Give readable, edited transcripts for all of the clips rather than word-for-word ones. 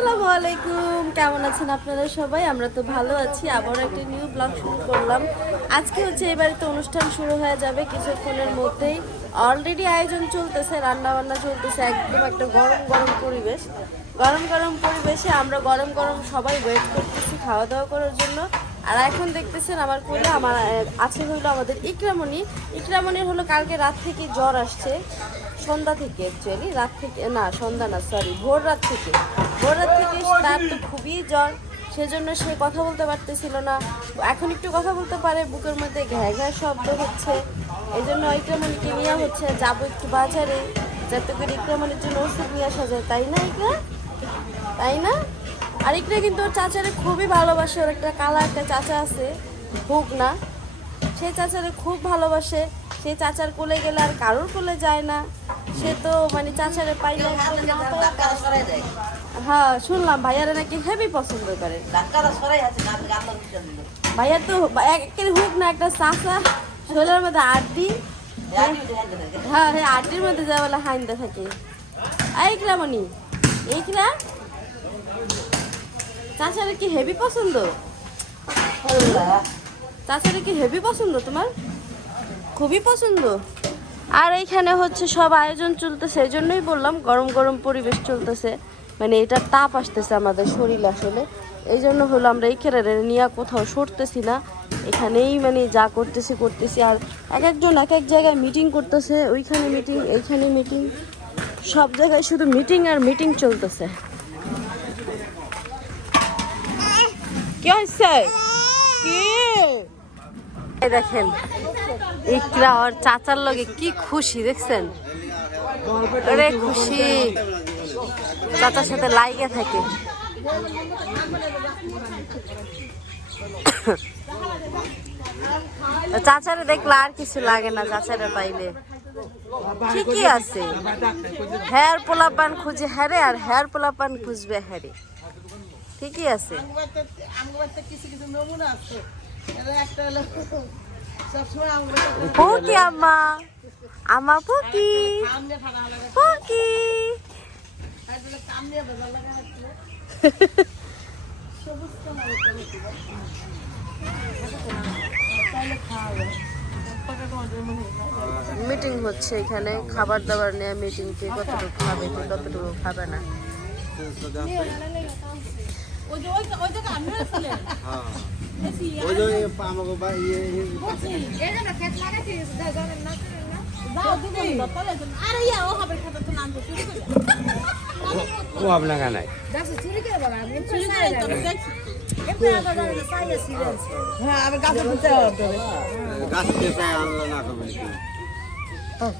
আসসালামু আলাইকুম, কেমন আছেন আপনারা সবাই? আমরা তো ভালো আছি। আবার একটা নিউ ব্লগ শুরু করলাম। আজকে হচ্ছে এই বাড়িতে অনুষ্ঠান শুরু হয়ে যাবে কিছুক্ষণের মধ্যেই। অলরেডি আয়োজন চলতেছে, রান্না বান্না চলতেছে, একদম একটা গরম গরম পরিবেশ। গরম গরম পরিবেশে আমরা গরম গরম সবাই ওয়েট করতেছি খাওয়া দাওয়া করার জন্য। আর এখন দেখতেছেন আমার কোলে আমার আছে হইলো আমাদের ইকরামণির হলো কালকে রাত থেকে জ্বর আসছে, সন্ধ্যা থেকে, অ্যাকচুয়ালি রাত থেকে না, সন্ধ্যা না, সরি, ভোর রাত থেকে তার তো খুবই জ্বর। সেজন্য সে কথা বলতে পারতেছিল না। এখন একটু কথা বলতে পারে, বুকের মধ্যে ঘ্যাঁ ঘ্যাঁ শব্দ হচ্ছে। এই জন্য ইকরামণিকে নিয়ে হচ্ছে যাবো একটু বাজারে, যাতে করে ইকরামণির জন্য ওষুধ নিয়ে আসা যায়, তাই না ইকরা? তাই না? আর ইকরা কিন্তু ওর চাচারে খুবই ভালোবাসে। ওর একটা কালা একটা চাচা আছে, হুক না, সেই চাচারে খুব ভালোবাসে। সেই চাচার কোলে গেলে আর কারোর কোলে যায় না। সে তো মানে চাচারে পাইলে হ্যাঁ, শুনলাম ভাইয়ারা নাকি হেভি পছন্দ করে। ভাইয়া তো একের হুক না, একটা চাচা শরীরের মধ্যে আড্ডি, হ্যাঁ হ্যাঁ, আড্ডির মধ্যে যা বলে হাইন্দা থাকে। এইকরা মনি, এইকরা চাচারে কি হেভি পছন্দ? চাচারে কি হেভি পছন্দ তোমার? খুবই পছন্দ। আর এইখানে হচ্ছে সব আয়োজন চলতেছে, এই জন্যই বললাম গরম গরম পরিবেশ চলতেছে, মানে এটা তাপ আসতেছে আমাদের শরীরে আসলে। এই জন্য হলো আমরা এই কেরারে নিয়ে কোথাও সরতেছি না, এখানেই মানে যা করতেছি। আর এক একজন এক এক জায়গায় মিটিং করতেছে, ওইখানে মিটিং, এইখানে মিটিং, সব জায়গায় শুধু মিটিং আর মিটিং চলতেছে। কি হয়েছে? কি দেখেন ইকরা ওর চাচার লগে কি খুশি, দেখছেন? ওরে খুশি, চাচার সাথে লাইগে থাকে। চাচারে দেখলে আর কিছু লাগে না, চাচারে পাইলে ঠিকই আছে। হেয়ার পোলাপান খুঁজে হ্যারে, আর হেয়ার পোলাপান খুঁজবে হ্যারে, ঠিকই আছে। পুকি আম্মা, আমা পুকি পুকি মিটিং হচ্ছে এখানে, খাবার দাবার নিয়ে মিটিং, কে কতটুকু খাবে, কে কতটুকু খাবে না।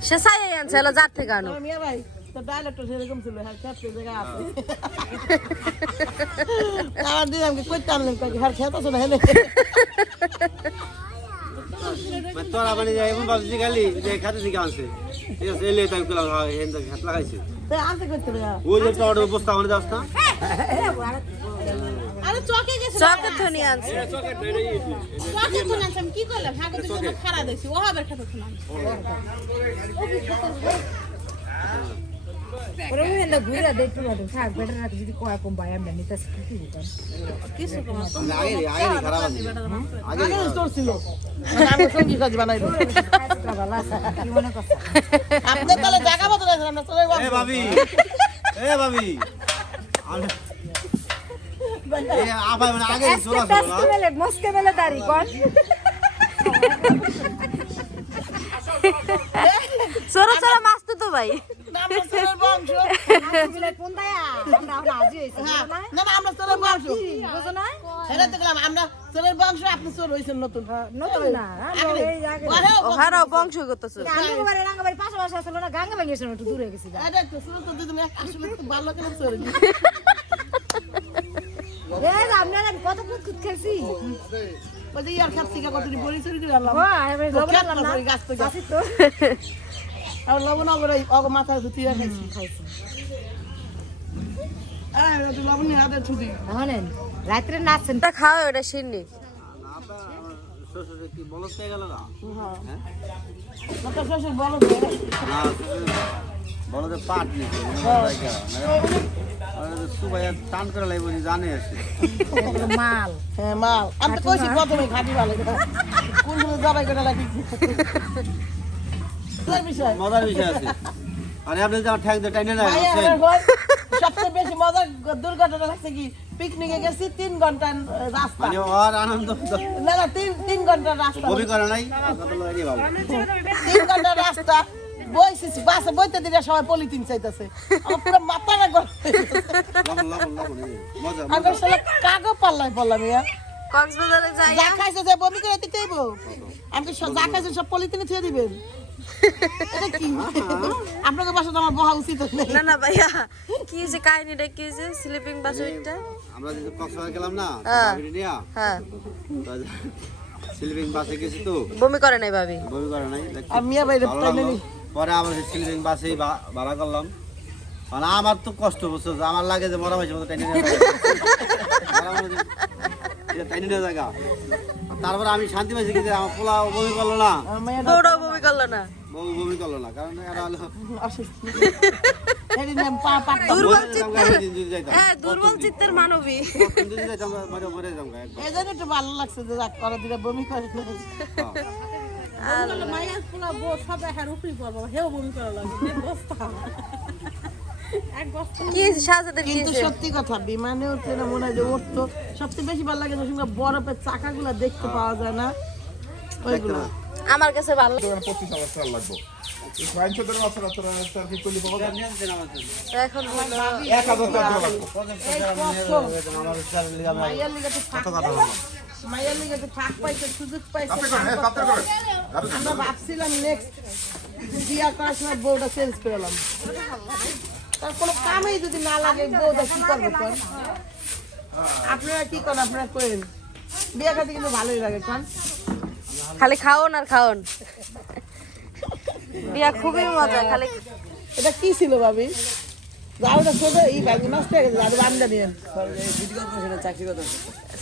সে সাই আনছে যার থেকে আনো। তোরা মানে এমন ভাবছি খালি যে খাতে থেকে আনছে, ঠিক আছে, এলে তাই কলা হেন হাত লাগাইছে ওই যে তোর বস্তা মানে যাস না, আরে চকে গেছে, চকের ধনি আনছে। চকে তো নাম কি করলাম, হাগতে জন্য খাড়া দিছি, ও হবে খাতে তো নাম ওরে ওইলা ঘুরে দেখতে পারো, থাক বেটার রাখ, যদি কয় কম ভাই আমরা নিতে কি দিতাম কিছু কম তো আগে খারাপ আছে আগে তোর ছিল আমি সঙ্গী কাজ বানাইবো কি মনে করছ? আপনি তাহলে জায়গা মতো দেখেন, আমরা চলে যাবো। এ ভাবি এ আবার মানে আগে চলা চলা মেলে মস্কে মেলে দাড়ি কোন চোরা চোরা মাছতো তো ভাই, আমরা চলে বংশ মিলে কোন দায়া আমরা আজি হইছে না না না, আমরা চলে বংশ বুঝো না? এটা দেখলাম আমরা চলে বংশ, আপনি চোর হইছেন নতুন নতুন না আমরা এই আগে ও হারাও বংশগত চোর। আমি বাড়ি রাঙ্গাবাড়ি পাশাপাশি আসলো না, গাঙ্গা ভাঙিয়েছিল, একটু দূরে গেছি যা। এটা তো চোর তো দিদি আসলে তো ভালো করে চোর এই আপনারা আমি কত কুত খেলছি। ওই যে ইয়ার খাত থেকে কতটি বড়ি চুরি করে আনলাম, হ্যাঁ এবারে লবণ আনলাম না, গাছ থেকে আসি তো আর লবণ আবার অগ মাথায় ধুতি খাইছি খাইছি। আরে লবণ নিয়ে হাতে ছুটি হনেন রাত্রে নাচছেন তা খাওয়া ওটা শিরনি। শ্বশুর কি বলতে হয়ে গেল না? তো শ্বশুর বলো না বলতে পাট নিচ্ছে সুবাইয়া টান করে লাগবে জানে আছে এগুলো মাল হ্যাঁ মাল আমি তো কইছি প্রথমে খাঁটি ভালো কোন জবাই করে লাগি বিষয় মজার বিষয় আছে আরে আপনি যে আমার ঠ্যাং দিয়ে টাইনে না ভাইয়া, আমার ঘর সবচেয়ে বেশি মজার দুর্ঘটনা হচ্ছে কি পিকনিকে গেছি 3 ঘন্টার রাস্তা মানে ওর আনন্দ না না 3 ঘন্টার রাস্তা বমি করে নাই কত লাগে বাবা 3 ঘন্টার রাস্তা বইছি বাসে বইতে দিলে সবাই পলিথিন চাইতেছে আমার পুরো মাথাটা গরম মজা আমি আসলে কাগজ পাল্লাই পড়লাম ইয়া কক্সবাজারে যাই যা খাইছে যে বমি করে দিতে হইব আমি তো যা খাইছে সব পলিথিনে থুয়ে দিবেন এটা কি আপনাকে বাসা তো আমার বহা উচিত নেই না না ভাইয়া কি হয়েছে কাহিনীটা কি হয়েছে স্লিপিং বাস ওইটা আমরা যে কক্সবাজার গেলাম না হ্যাঁ। গাড়ি নিয়া হ্যাঁ স্লিপিং বাসে গেছি তো বমি করে নাই ভাবি বমি করে নাই আমি মিয়া বাইরে ভালো টাইনে লাগলো। নি পরে আবার স্লিপিং বাসেই ভাড়া করলাম মানে আমার তো কষ্ট বুঝছো আমার লাগে যে মরা হয়েছে মতো টাইনে নিয়ে জায়গা তারপরে আমি শান্তি পাইছি কিন্তু আমার পোলা বমি করলো না আমার মেয়েটা বউটাও বমি করলো না বমি করলো না কারণ এরা হলো অসুস্থ এরি নাম পা পা দুর্বল যদি চিত্তের যাইতাম হ্যাঁ দুর্বল চিত্তের মানবী যদি যাইতাম মরে যাম গায়ে এই জন্য একটু ভালো লাগছে যে রাগ করে দিলে বমি করে নাই মায়ের পোলা বউ সব একার উপরি পড়বো হেও বমি করা লাগে বস্তা এক বস্তা কি হয়েছে শাহজাদের কি কিন্তু হয়েছে সত্যি কথা বিমানে উঠতে না মনে হয় যে উঠতো সবচেয়ে বেশি ভালো লাগে যখন বরফের চাকাগুলো দেখতে পাওয়া যায় না ওইগুলো আমার কাছে ভালো লাগে। 25 টাকা লাগবে এই ফাইন ছোট আছে আপনারা স্যার কি করলি বাবা এখন হলো 1000 টাকা লাগবে মাইয়ার লিগে তো ফাঁক মাইয়ার লিগে তো ফাঁক পাইছে সুযোগ পাইছে আপনি করেন আপনি করেন আমরা ভাবছিলাম নেক্সট বিয়া করার সময় বউটা চেঞ্জ করলাম তার কোনো কামেই যদি না লাগে বউটা কি করবে কোন আপনারা কি করেন আপনারা করেন বিয়া করতে কিন্তু ভালোই লাগে কোন খালি খাওন আর খাওন বিয়া খুবই মজা খালি এটা কি ছিল ভাবি যাওটা ছোট এই ভাই নষ্ট হয়ে গেছে আর বান্দা নিয়েন সিটি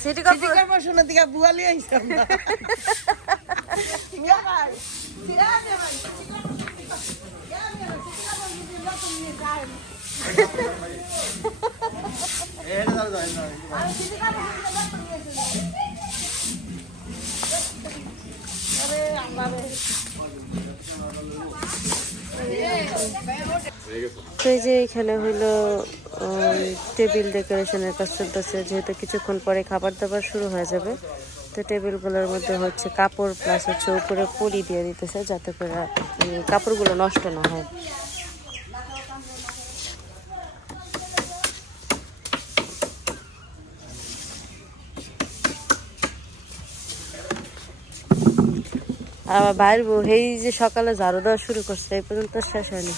সিটি কর্পোরেশনের দিকে বুয়ালি আইছে আমরা মিয়া ভাই সিরা দে ভাই তো এই যে এখানে হইলো টেবিল ডেকোরেশনের কাজ চলতেছে যেহেতু কিছুক্ষণ পরে খাবার দাবার শুরু হয়ে যাবে তো টেবিলগুলোর মধ্যে হচ্ছে কাপড় প্লাস হচ্ছে উপরে পলি দিয়ে দিতেছে যাতে করে কাপড়গুলো নষ্ট না হয় আর আমার ভাইয়ের বউ এই যে সকালে ঝাড়ু দেওয়া শুরু করছে এই পর্যন্ত শেষ হয়নি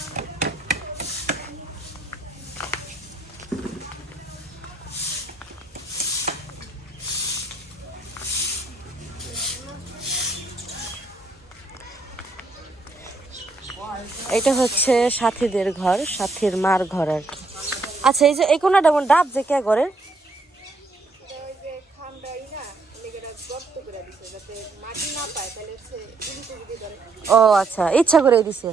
এটা হচ্ছে সাথীদের ঘর সাথীর মার ঘর আর কি আচ্ছা এই যে এই কোনাটা মন ডাব যে কে ঘরে ও আচ্ছা ইচ্ছা করে দিছে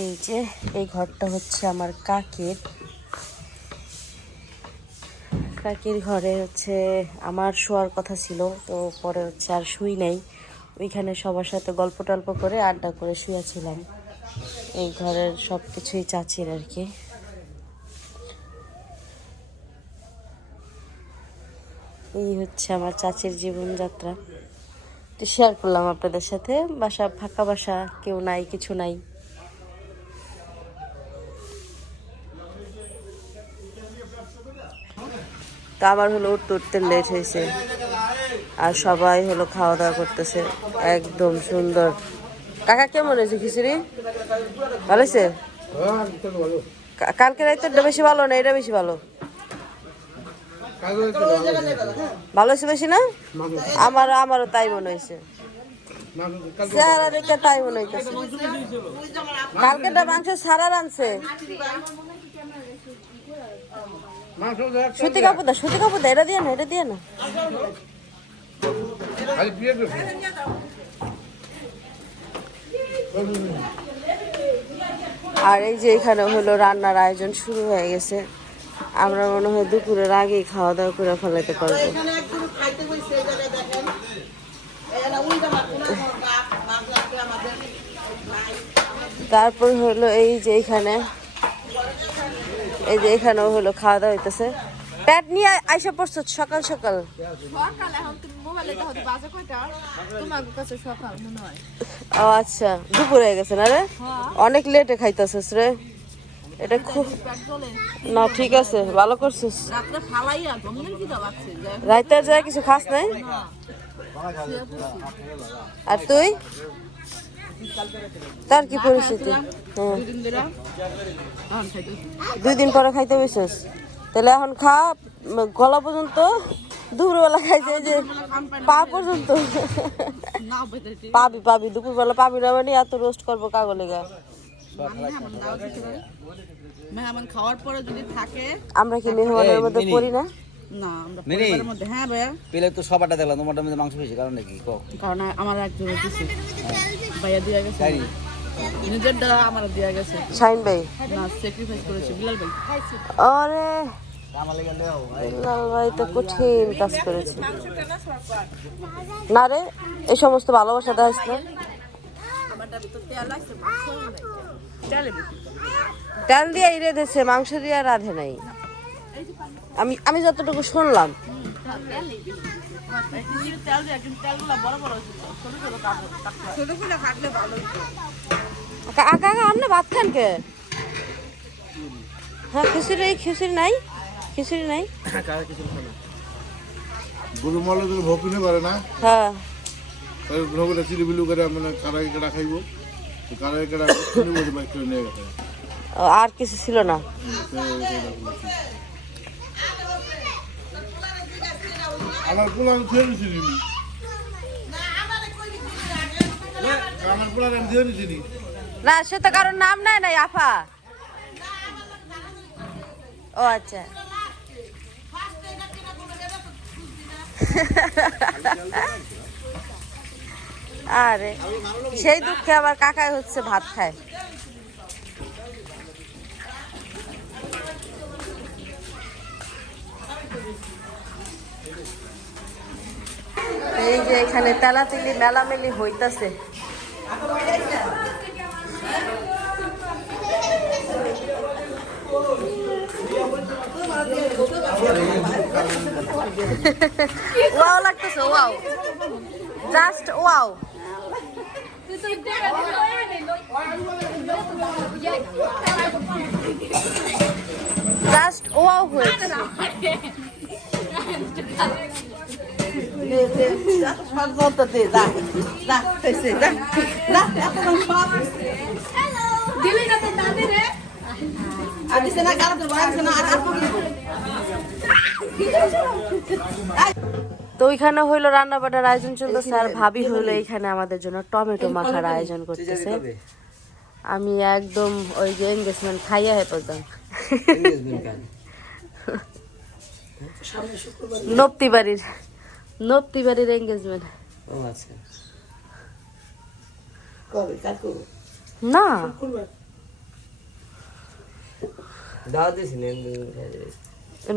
এই যে এই ঘরটা হচ্ছে আমার কাকির ঘরে হচ্ছে আমার শোয়ার কথা ছিল তো পরে হচ্ছে আর শুই নাই ওইখানে সবার সাথে গল্প টল্প করে আড্ডা করে শুয়েছিলাম এই ঘরের সব কিছুই চাচির আর কি এই হচ্ছে আমার চাচির জীবনযাত্রা তো শেয়ার করলাম আপনাদের সাথে বাসা ফাঁকা বাসা কেউ নাই কিছু নাই তো আমার হলো উঠতে উঠতে লেট হয়েছে আর সবাই হলো খাওয়া দাওয়া করতেছে একদম সুন্দর কাকা কেমন হয়েছে খিচুড়ি ভালো হয়েছে কালকে রাইতেরটা বেশি ভালো না এটা বেশি ভালো ভালো হয়েছে বেশি না আমারও তাই মনে হয়েছে চেহারা দেখে তাই মনে হইতেছে কালকেটা মাংস সারা রানছে সুতি কাপড় দা এটা দিয়ে না খালি প্রিয় আর এই যে এখানে হলো রান্নার আয়োজন শুরু হয়ে গেছে। আমরা মনে হয় দুপুরের আগেই খাওয়া দাওয়া করে ফেলাতে পারবো। এখানে একদম খাইতে বসে এই জায়গায় দেখেন এখানে উল্টা মাছ কোনো মাছ লাগবে আমাদের নাই। তারপর হলো এই যে এখানেও হলো খাওয়া দাওয়া হইতেছে। প্যাট নিয়ে আইসা পড়ছো সকাল সকাল। ও আচ্ছা, দুপুর হয়ে গেছে না রে, অনেক লেটে খাইতেছিস রে। এটা খুব না, ঠিক আছে, ভালো করছিস। রাইতে যায় কিছু খাস নাই? আর তুই, তার কি পরিস্থিতি? হ্যাঁ, 2 দিন পরে খাইতে বসছিস, তাহলে এখন খা গলা পর্যন্ত। দুপুরবেলা খাইছে যে পা পর্যন্ত পাবি দুপুরবেলা পাবি না, মানে এত রোস্ট করবো কাগলে গা। মেহমান খাওয়ার পরে যদি থাকে, আমরা কি মেহমানের মধ্যে পড়ি না? না আমরা পরিবারের মধ্যে। হ্যাঁ ভাইয়া, পেলে তো সবারটা দেখলাম, তোমারটা মধ্যে মাংস পেয়েছে, কারণ নাকি কারণ আমার একজন দিছে, ভাইয়া দিয়া গেছে, নিজের দ্বারা আমার দিয়া গেছে। শাইন ভাই না, স্যাক্রিফাইস করেছে বিলাল ভাই। আরে বিলাল ভাই তো কঠিন কাজ করেছে না রে, এই সমস্ত ভালোবাসা দেখাইস না। তেল দিয়ে ইরে দিয়েছে, মাংস দিয়ে রাধে নাই। আমি যতটুকু শুনলাম। কাকা আপনি ভাত খান কে? হ্যাঁ, খিচুড়ি নাই। গরু মলে যদি ভোগ কিনে পারে না, হ্যাঁ, ভোগটা চিলিবিলু করে মানে কারাই কেটা খাইব, কারাই কেটা বাইক করে নিয়ে গেছে। আর কিছু ছিল না। আমার পোলা আমি ধুয়ে নিছি, আমার পোলা আমি ধুয়ে নিছি। না, সে তো কারোর নাম নাই আফা। ও আচ্ছা, আরে সেই দুঃখে আবার কাকাই হচ্ছে ভাত খায়। এই যে এখানে তেলাতেলি মেলামেলি হইতাছে। ওয়াও লাগতেছে, wow, just wow. Just wow হয়েছে। তো ওইখানে হইলো রান্না বান্নার আয়োজন চলতেছে, আর ভাবি হইলো এখানে আমাদের জন্য টমেটো মাখার আয়োজন করতেছে। আমি একদম ওই যে এনগেজমেন্ট খাইয়া হে পর্যন্ত নপ্তি বাড়ির এনগেজমেন্ট না,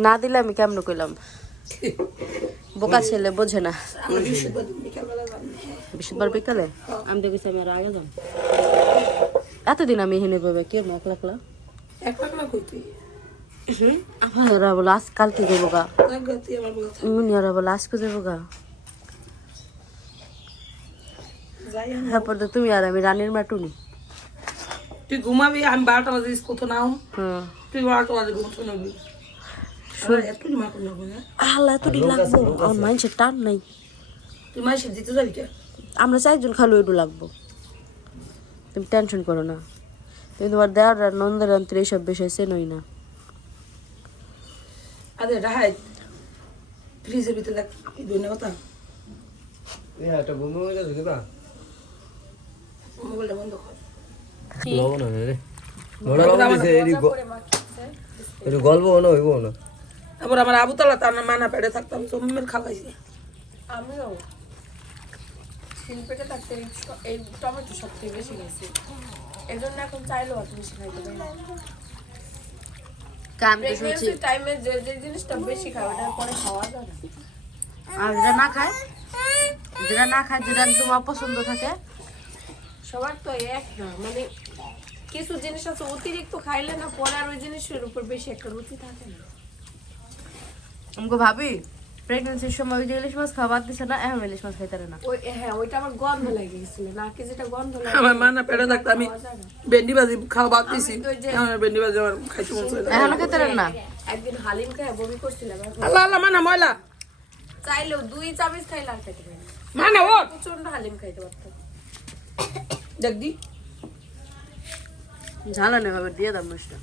না দিলে আমি কেমন কইলাম, বোকা ছেলে বোঝে না। বৃহস্পতিবার বিকালে আমি দেখেছি, আমি আর আগে যাম। এতদিন আমি এখানে পাবে কেউ না, একলা আমার বলো আজ কালকে যাবো গা, মুনিয়ারা বলো আজকে যাবো গা। তারপর তো তুমি আর আমি রানীর মাটুনি। তুই ঘুমাবি, আমি 12টা বাজে স্কুল তো নাও, তুই 12টা বাজে ঘুমতো নাবি। আল্লাহ এতদিন লাগবো, আমার মানুষের টান নাই। তুই মাসে দিতে যাবি কে? আমরা 4 জন খালি ওইটু লাগবো, তুমি টেনশন করো না। তুমি তোমার দেওয়ার নন্দের অন্তরে এইসব বিষয় চেনই না। আরে রাহাই ফ্রিজের ভিতরে দেখ কি ধনে কথা, এটা বন্ধু হয়ে গেছে না, মোবাইলটা বন্ধ কর। লবণ না রে, লবণ দিছে এর গল্প না হইব না। আবার আমার আবুতলা তার মানা পেড়ে থাকতাম, জম্মের খাওয়াইছি। আমিও শিল্পেটা থাকতে এই টমেটো সবচেয়ে বেশি গেছে। এই জন্য এখন চাইলেও অত বেশি খাইতে পারি না। আমি তো শুনছি প্রেগনেন্সি টাইমে যে যে জিনিসটা বেশি খায় ওটার পরে খাওয়া যায় না। আর যেটা না খায় যেটা একদম অপছন্দ থাকে সবার তো এক না, মানে কিছু জিনিস আছে অতিরিক্ত খাইলে না পরে আর ওই জিনিসের উপর বেশি একটা রুচি থাকে না। আমাকে ভাবি প্রেগনেন্সির সময় ওই যে ইলিশ মাছ খাওয়া বাদ দিছে না, এখন ইলিশ মাছ খাইতে পারে না। ওই হ্যাঁ ওইটা আমার গন্ধ লেগে গেছিল, নাকি যেটা গন্ধ লাগে আমার মা না পেটে থাকতে আমি ভেন্ডি ভাজি খাওয়া বাদ দিছি, ওই যে আমার ভেন্ডি ভাজি আমার খাইতে মন চায় না। এখনো খেতে পারেন না? একদিন হালিম খায় বমি করছিলাম, এখন আল্লাহ আল্লাহ মানা ময়লা চাইলেও 2 চামচ খাইলে আর খেতে পারি না। মানা ও প্রচন্ড হালিম খাইতে পারতাম। দেখ দি ঝালানে ভাবে দিয়ে দাম মাছটা।